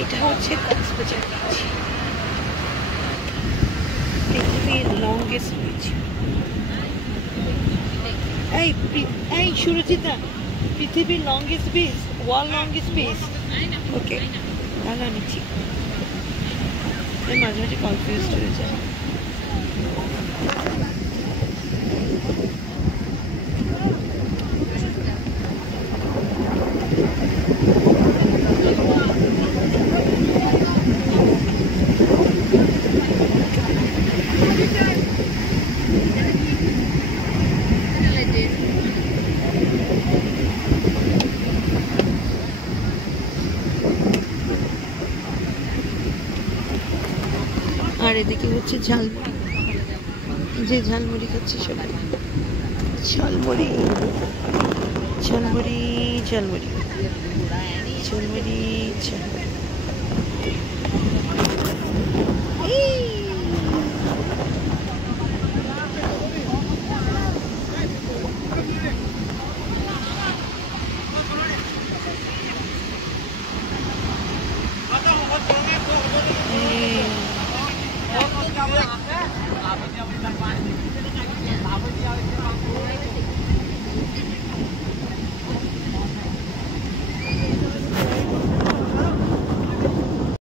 এটা হচ্ছে কক্সবাজার বিচ, পৃথিবীর লংগেস্ট বিচ। এই সুরজিতা, পৃথিবীর longest beach, world longest beach. Okay, তাহলে আমি ঠিক। আমি মাঝে মাঝে কনফিউজ হয়ে যায়। আর এদিকে হচ্ছে ঝালমুড়ি, যে ঝালমুড়ি খাচ্ছে সবাই। ঝালমুড়ি ঝালমুড়ি ঝালমুড়ি ঝালমুড়ি ঝালমুড়ি।